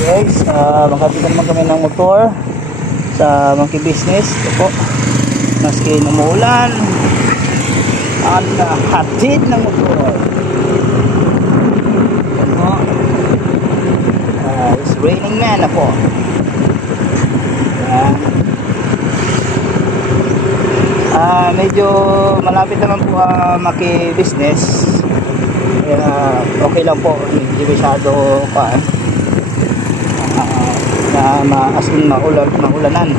Guys, makapit naman kami ng motor sa Monkey Business. Ito po, maski umuulan at hatid ng motor. Ito po, it's raining man na po. Yan. Medyo malapit naman po Monkey Business. Okay lang po, hindi masyado as in maulanan.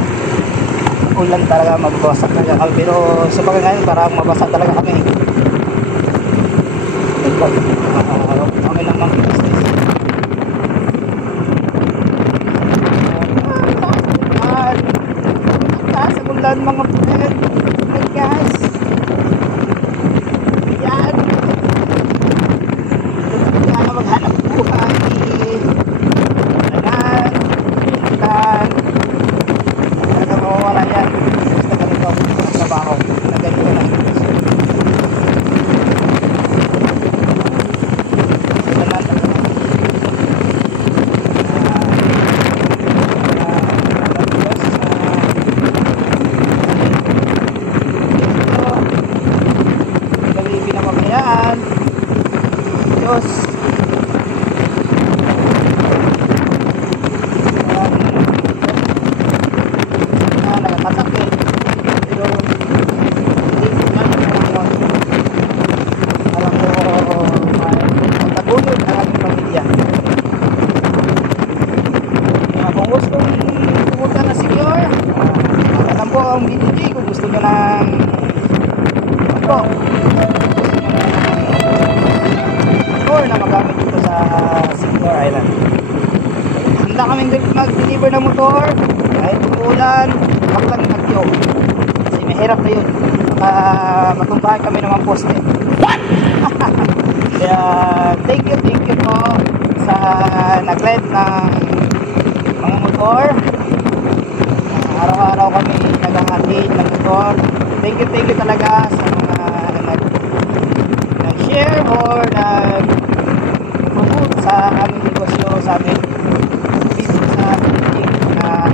Ulan talaga, magbasak talaga kami, pero sa bagay ngayon parang mabasa talaga kami. Kami lang Monkey Business. Taas ang ulan mga friend. My guys, yan, maghanap buhay. Wala yan. Basta ganito ang trabaho na ganito na. Kami pinamamayaan. Diyos. Ang BDG kung gusto nyo ng motor na magamit dito sa Secure Island. Handa kaming mag-deliver ng motor kahit umuulan, baklang nagyo kasi mahirap na yun, matumbahan kami ng mga poste. Kaya thank you po sa nag-rent ng mga motor. Araw-araw kami naghahatid ng motor. Thank you talaga sa mga nag-share or nag-promote sa aming negosyo, sa aming business na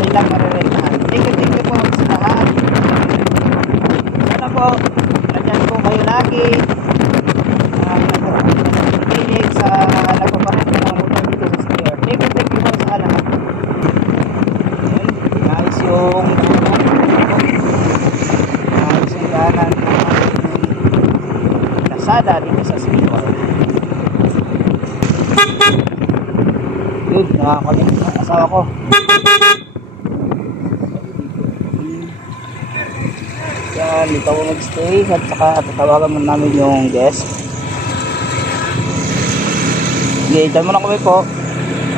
kailang marerentahan. Thank you po sa lahat. Sana po nandiyan po kayo lagi, nagpapakinig sa nagpaparenta ng motor dito sa Secure. Thank you po sa lahat. Yung sungganan ng Lazada dito sa Secure. Yun, nakakalimit ng asawa ko. Yan, dito ako mag-stay at saka tatawagan mo namin yung guest. Gaitan mo na kami po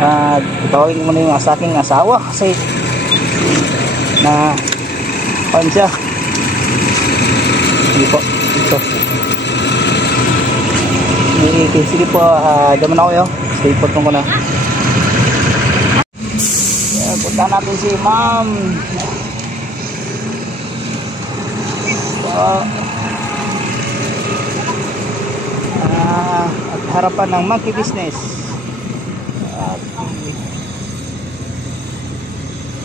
at tatawagin mo na yung aking asawa kasi na on siya. Sige po, ito. Sige po, daman ako yun. Sige po ko na. Yeah, punta natin si ma'am. At harapan ng Monkey Business.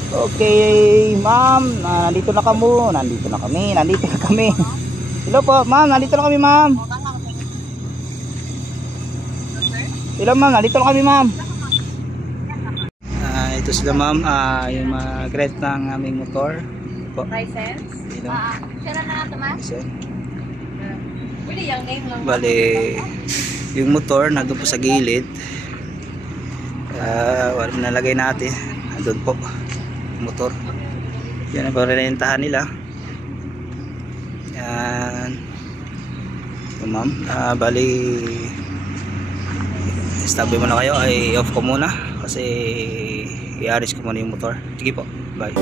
Okay, ma'am, nandito na kami. Hello po, ma'am, nandito na kami, ma'am. Hello, ma'am, nandito na kami, ma'am. Ito sila, ma'am, yung mag-rent ng aming motor. License? Sira na ito, ma'am? Pwede yung name lang. Bale, yung motor, nandun po sa gilid. Wala nalagay natin. Nandun po. Motor. Yan ang parentahan nila. Yan. So, ma'am, bali stable muna kayo, ay off ko muna kasi i-aris ko muna yung motor. Sige po, bye.